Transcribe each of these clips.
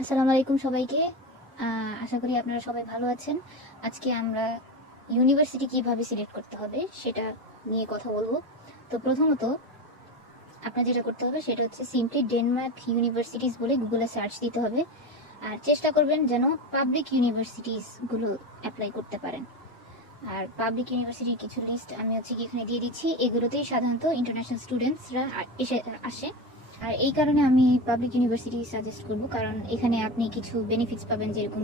আসসালামু আলাইকুম সবাইকে। আশা করি আপনারা সবাই ভালো আছেন। আজকে আমরা ইউনিভার্সিটি কিভাবে সিলেক্ট করতে হবে সেটা নিয়ে কথা বলবো। তো প্রথমত আপনার যেটা করতে হবে সেটা হচ্ছে সিম্পলি ডেনমার্ক ইউনিভার্সিটিস বলে গুগলে সার্চ দিতে হবে। আর চেষ্টা করবেন যেন পাবলিক ইউনিভার্সিটিসগুলো অ্যাপ্লাই করতে পারেন। আর পাবলিক ইউনিভার্সিটির কিছু লিস্ট আমি হচ্ছে কি এখানে দিয়ে দিচ্ছি। এগুলোতেই সাধারণত ইন্টারন্যাশনাল স্টুডেন্টসরা আসে। আর এই কারণে আমি পাবলিক ইউনিভার্সিটি সাজেস্ট করব, কারণ এখানে আপনি কিছু বেনিফিটস পাবেন, যেরকম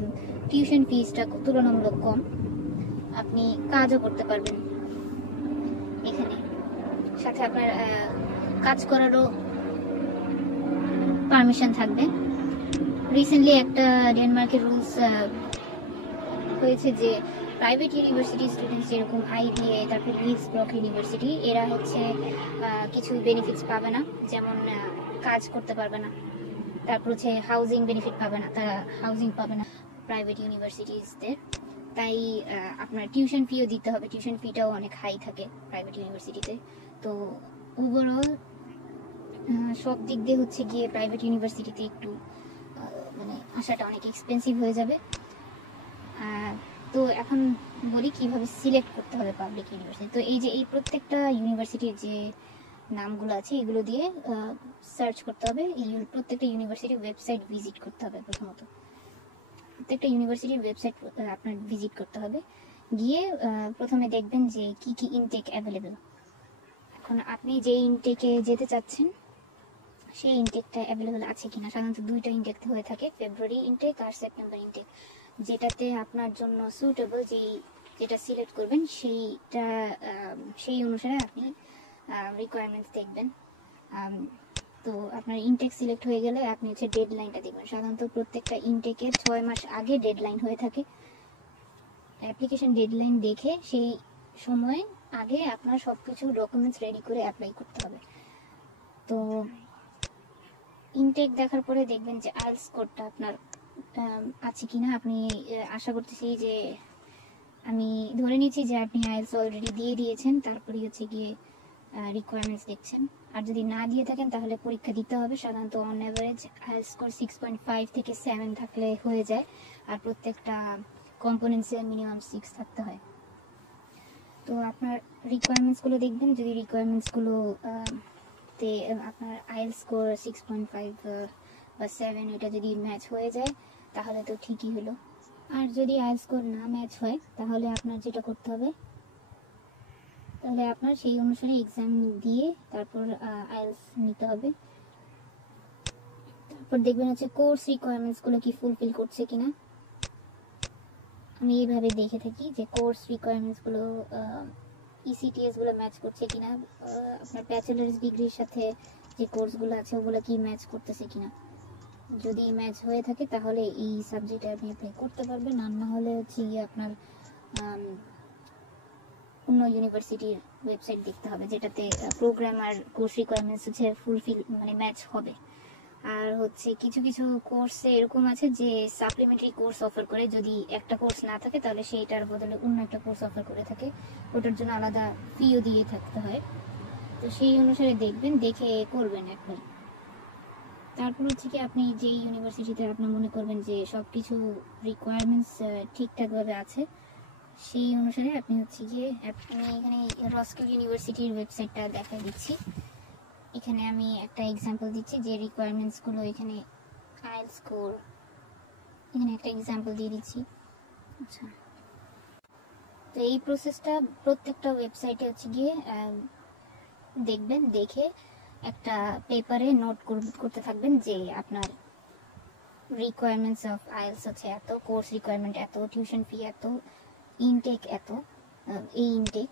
টিউশন ফিসটা তুলনামূলক কম, আপনি কাজও করতে পারবেন এখানে, সাথে আপনার কাজ করারও পারমিশন থাকবে। রিসেন্টলি একটা ডেনমার্কের রুলস হয়েছে যে প্রাইভেট ইউনিভার্সিটি স্টুডেন্টস যেরকম আইবিএ, তারপর লিডস ব্রক ইউনিভার্সিটি, এরা হচ্ছে কিছু বেনিফিটস পাবে না, যেমন কাজ করতে পারবে না, তারপর হচ্ছে হাউজিং বেনিফিট পাবে না, তারা হাউজিং পাবে না প্রাইভেট ইউনিভার্সিটিসদের। তাই আপনার টিউশন ফিও দিতে হবে, টিউশন ফিটাও অনেক হাই থাকে প্রাইভেট ইউনিভার্সিটিতে। তো ওভারঅল সব দিক দিয়ে হচ্ছে গিয়ে প্রাইভেট ইউনিভার্সিটিতে একটু মানে আসাটা অনেক এক্সপেন্সিভ হয়ে যাবে। তো এখন বলি কিভাবে সিলেক্ট করতে হবে পাবলিক ইউনিভার্সিটি। তো এই যে এই প্রত্যেকটা ইউনিভার্সিটির যে নামগুলো আছে এগুলো দিয়ে সার্চ করতে হবে। এই প্রত্যেকটা ইউনিভার্সিটির ওয়েবসাইট ভিজিট করতে হবে। প্রথমত প্রত্যেকটা ইউনিভার্সিটির ওয়েবসাইট আপনার ভিজিট করতে হবে। গিয়ে প্রথমে দেখবেন যে কি কি ইনটেক অ্যাভেলেবেল। এখন আপনি যে ইনটেকে যেতে চাচ্ছেন সেই ইনটেকটা অ্যাভেলেবেল আছে কিনা। সাধারণত দুইটা ইনটেক হয়ে থাকে, ফেব্রুয়ারি ইনটেক আর সেপ্টেম্বর ইনটেক। যেটাতে আপনার জন্য সুটেবল, যেটা সিলেক্ট করবেন সেই অনুসারে আপনি রিকোয়ারমেন্টস দেখবেন। তো আপনার ইনটেক সিলেক্ট হয়ে গেলে আপনি হচ্ছে ডেডলাইনটা দেখবেন। সাধারণত প্রত্যেকটা ইনটেকের 6 মাস আগে ডেডলাইন হয়ে থাকে। অ্যাপ্লিকেশন ডেডলাইন দেখে সেই সময় আগে আপনার সব কিছু ডকুমেন্টস রেডি করে অ্যাপ্লাই করতে হবে। তো ইনটেক দেখার পরে দেখবেন যে আইএলটিএস স্কোরটা আপনার আছে কিনা। আপনি আশা করতেছি যে আমি ধরে নিচ্ছি যে আপনি আইএলটিএস অলরেডি দিয়ে দিয়েছেন, তারপরে হচ্ছে গিয়ে রিকোয়ারমেন্টস দেখছেন। আর যদি না দিয়ে থাকেন তাহলে পরীক্ষা দিতে হবে। সাধারণত অন অ্যাভারেজ আইএলটিএস স্কোর 6.5 থেকে 7 থাকলে হয়ে যায়। আর প্রত্যেকটা কম্পোনেন্টসে মিনিমাম 6 থাকতে হয়। তো আপনার রিকোয়ারমেন্টসগুলো দেখবেন, যদি রিকোয়ারমেন্টসগুলো তে আপনার আইএলটিএস স্কোর 6.5 বা 7 এটা যদি ম্যাচ হয়ে যায় তাহলে তো ঠিকই হলো। আর যদি আইএলটিএস স্কোর না ম্যাচ হয় তাহলে আপনার যেটা করতে হবে, তাহলে আপনার সেই অনুসারে এক্সাম দিয়ে তারপর আইএলটিএস নিতে হবে। তারপর দেখবেন হচ্ছে কোর্স রিকোয়ারমেন্টসগুলো কি ফুলফিল করছে কিনা। আমি এইভাবে দেখে থাকি যে কোর্স রিকোয়ারমেন্টসগুলো ইসিটিএসগুলো ম্যাচ করছে কিনা, আপনার ব্যাচেলার্স ডিগ্রির সাথে যে কোর্সগুলো আছে ওগুলো কি ম্যাচ করতেছে কিনা। যদি ম্যাচ হয়ে থাকে তাহলে এই সাবজেক্টে আপনি অ্যাপ্লাই করতে পারবেন। আর না হলে হচ্ছে আপনার অন্য ইউনিভার্সিটির ওয়েবসাইট দেখতে হবে যেটাতে প্রোগ্রাম আর কোর্স রিকোয়ারমেন্টস হচ্ছে ফুলফিল মানে ম্যাচ হবে। আর হচ্ছে কিছু কিছু কোর্সে এরকম আছে যে সাপ্লিমেন্টারি কোর্স অফার করে, যদি একটা কোর্স না থাকে তাহলে সেইটার বদলে অন্য একটা কোর্স অফার করে থাকে, ওটার জন্য আলাদা ফিও দিয়ে থাকতে হয়। তো সেই অনুসারে দেখবেন, দেখে করবেন অ্যাপ্লাই। তারপর হচ্ছে কি আপনি যেই ইউনিভার্সিটিতে আপনি মনে করবেন যে সব কিছু রিকোয়ারমেন্টস ঠিকঠাকভাবে আছে সেই অনুসারে আপনি হচ্ছে গিয়ে আমি এখানে রস্কিল ইউনিভার্সিটির ওয়েবসাইটটা দেখা দিচ্ছি। এখানে আমি একটা এক্সাম্পল দিচ্ছি যে রিকোয়ারমেন্টসগুলো এখানে আইএলটিএস স্কোর, এখানে একটা এক্সাম্পল দিয়ে দিচ্ছি। আচ্ছা, তো এই প্রসেসটা প্রত্যেকটা ওয়েবসাইটে হচ্ছে গিয়ে দেখবেন, দেখে একটা পেপারে নোট করতে থাকবেন যে আপনার রিকোয়ারমেন্টস অফ আইএলটিএস হচ্ছে এত, কোর্স রিকোয়ারমেন্ট এত, টিউশন ফি এত, ইনটেক এত, এই ইনটেক।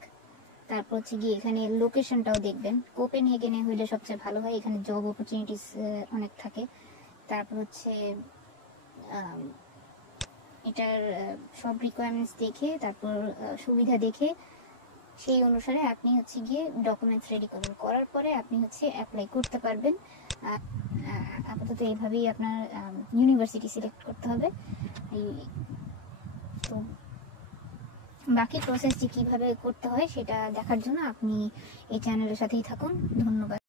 তারপর হচ্ছে গিয়ে এখানে লোকেশনটাও দেখবেন, কোপেনহেগেনে হইলে সবচেয়ে ভালো হয়, এখানে জব অপরচুনিটিস অনেক থাকে। তারপর হচ্ছে এটার সব রিকোয়ারমেন্টস দেখে তারপর সুবিধা দেখে সেই অনুসারে আপনি হচ্ছে গিয়ে ডকুমেন্টস রেডি করবেন। করার পরে আপনি হচ্ছে অ্যাপ্লাই করতে পারবেন। আপাতত এইভাবেই আপনার ইউনিভার্সিটি সিলেক্ট করতে হবে। তো বাকি প্রসেসটি কিভাবে করতে হয় সেটা দেখার জন্য আপনি এই চ্যানেলের সাথেই থাকুন। ধন্যবাদ।